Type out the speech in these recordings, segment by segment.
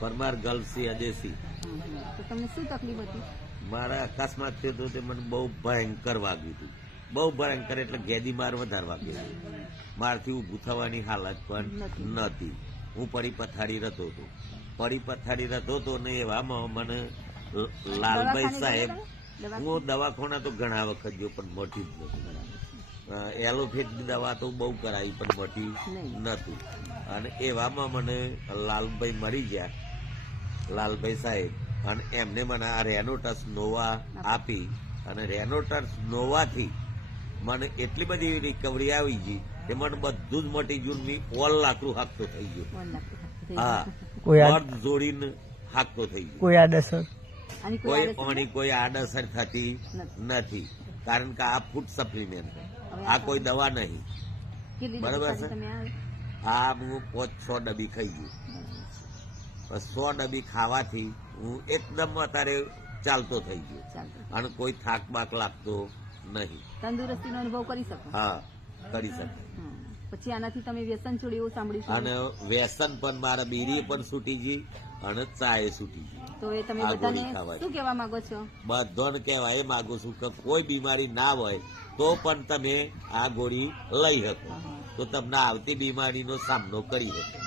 પરમાર ગર્લ્સથી અજયસિંહ. તો તમને શું તકલીફ હતી? મારા અકસ્માત થયો હતો તે મને બહુ ભયંકર વાગ્યું હતું. બહુ ભયંકર એટલે ગેદી માર વધારે વાગ્યો હતો. મારથી ઊભું થવાની હાલત પણ નહોતી. હું પડી પથારી રહેતો હતો. પડી પથારી રહેતો હતો ને એવામાં મને લાલભાઈ સાહેબ, હું દવાખાના તો ઘણા વખત ગયો પણ મોટી જ નથી. એલોપેથની દવા તો બહુ કરાવી પણ મોટી નહોતું. અને એવામાં મને લાલભાઈ મળી ગયા, લાલભાઈ સાહેબ, અને એમને મને આ રેનોટસ નોવા આપી. અને રેનોટસ નોવાથી મને એટલી બધી રિકવરી આવી ગઈ કે મને બધું જ મટી ગયું. મેં ઓલ લાકડું હાંકતો થઈ ગયો. હા, અર્ધ જોડીને હાંકતો થઈ ગયો. કોઈ આડઅસર કોઈ આડઅસર થતી નથી, કારણ કે આ ફૂડ સપ્લિમેન્ટ, આ કોઈ દવા નહીં. બરાબર છે. આ હું 5-6 ડબ્બી ખાઈ ગયું. 100 ડબ્બી ખાવાથી હું એકદમ અત્યારે ચાલતો થઈ ગયો અને કોઈ થાક બાક લાગતો નહીં. તંદુરસ્તીનો અનુભવ કરી શકો. હા, કરી શકો. પછી આનાથી તમે વ્યસન છોડ્યું એવું સાંભળ્યું? અને વ્યસન પણ મારા બીડી પણ છૂટી ગઈ અને ચાય છૂટી ગઈ. તો એ તમે બધાને શું કહેવા માંગો છો? બધાને કહેવા એ માંગુ છું કે કોઈ બીમારી ના હોય તો પણ તમે આ ગોળી લઈ શકો, તો તમને આવતી બીમારીનો સામનો કરી શકો.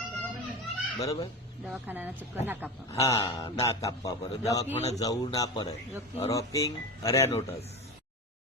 બરાબર? દવાખાનાના ચક્કર ના કાપવા. હા, ના કાપવા પડે, દવાખાને જવું ના પડે. રોકિંગ રેનોટસ.